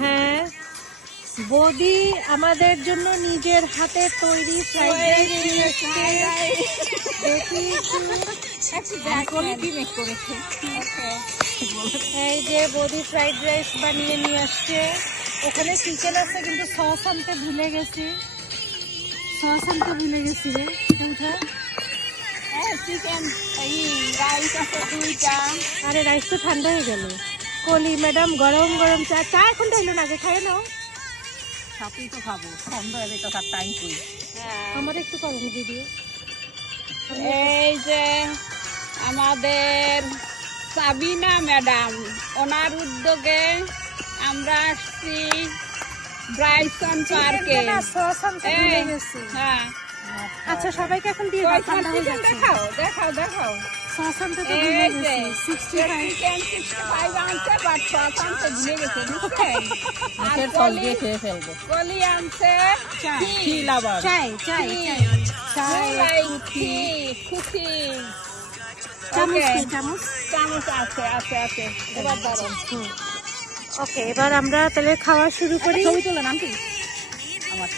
হ্যাঁ, বৌদি আমাদের জন্য নিজের হাতে তৈরি ফ্রাইড রাইস নিয়ে আসছে। দেখি এই যে বৌদি ফ্রাইড রাইস বানিয়ে নিয়ে আসছে। ওখানে চিকেন আছে কিন্তু সস আনতে ভুলে গেছি। রে কোনটা? আরে রাইস তো ঠান্ডা হয়ে গেল। কলি ম্যাডাম গরম গরম চা এখন দিল না, আগে খাই নাও। সাথেই তো খাবো, সন্ধ্যা হয়ে তো তার টাইম করি। আমার একটু করুন ভিডিও। এই যে আমাদের সাবিনা ম্যাডাম, ওনার উদ্যোগে আমরা আসছি ব্রাইসন পার্কে। সস আনতে ভুলে গেছি। হ্যাঁ, আচ্ছা সবাইকে এখন দিয়ে দাও, ঠান্ডা হয়ে যাচ্ছে। দেখাও সস আনতে তো ভুলে গেছি। 65 চিকেন 65 আনছে, বাট সস আনতে ভুলে গেছে, বুঝছেন? আর কলি আনছে কি লাভার, চাই খুশি চামচ আছে। এবার ধরো। ওকে, এবার আমরা তাহলে খাওয়া শুরু করি। ছবি তোলেন আন্টি আমার।